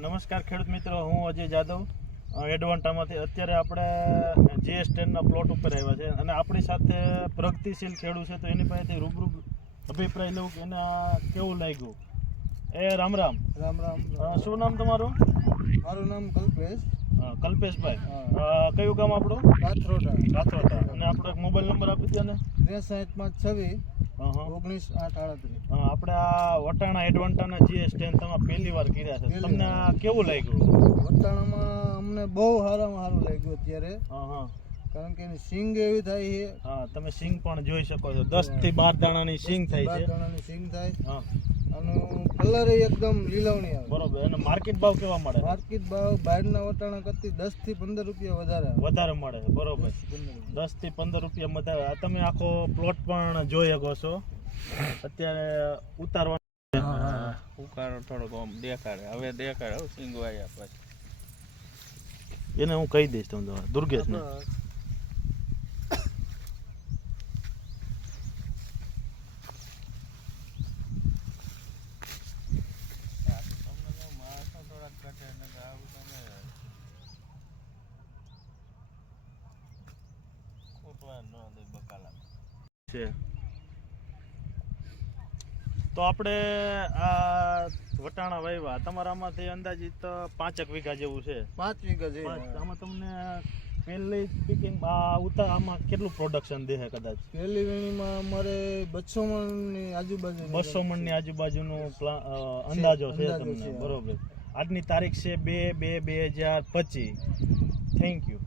નમસ્કાર ખેડૂત મિત્રો હું અજય જાદવ. એડવાન્ટામાંથી અત્યારે આપણે જીએસ ટેનના પ્લોટ ઉપર આવ્યા છે અને આપણી સાથે પ્રગતિશીલ ખેડૂત છે તો એની પાસેથી રૂબરૂ અભિપ્રાય લઉં કે એને કેવું લાગ્યું? એ રામ રામ. રામ રામ. શું નામ તમારું? મારું નામ કલ્પેશ. કલ્પેશભાઈ. કયું ગામ આપણું? રાથરોટા રાથોડા અને આપણો મોબાઈલ નંબર આપી દો ને. ત્રેસઠ પાંચ છવ્વીસ ઓગણીસ આઠ આડત્રીસ. આપણે આ વટાણા એડવાન્ટાના જે ટેન તમે પહેલી વાર કર્યા છે. તમને આ કેવું લાગ્યું? વટાણામાં અમને બહુ સારામાં સારું લાગ્યું અત્યારે. હા હા. કારણ કે એની સિંગ એવી થાય છે. હા તમે સિંગ પણ જોઈ શકો છો. દસથી બાર દાણાની સિંગ થાય છે. દાણાની સિંગ થાય. હા. અને કલર એકદમ લીલવણી આવે. બરોબર. અને માર્કેટ ભાવ કેવા મળે? માર્કેટ ભાવ બહારના વટાણા કરતી દસથી પંદર રૂપિયા વધારે વધારે મળે છે બરોબર. દસથી પંદર રૂપિયા. વધારે આ તમે આખો પ્લોટ પણ જોઈ શકો છો. અત્યારે ઉતારવા ઉકાળો થોડોક આમ દેખાડે. હવે દેખાડે. હો સિંગો આવ્યા પછી. એને હું કહી દઈશ તમને. દુર્ગેશ ને તમને કહું માણસો થોડાક ઘટે ને તો આવું તમે ખૂટવા ન દે બકાલા છે. તો આપણે આ વટાણા વાવ્યા તમારામાંથી અંદાજિત પાંચેક વીઘા જેવું છે. પાંચ વીઘા જેવું. આમાં તમને પહેલી સ્પીકિંગ આ ઉતાર આમાં કેટલું પ્રોડક્શન દેશે કદાચ? પહેલી વેણીમાં અમારે બસો મણની આજુબાજુ બસો મણની આજુબાજુનો અંદાજો છે તમને. બરોબર. આજની તારીખ છે બે બે બે હજાર પચીસ. Thank you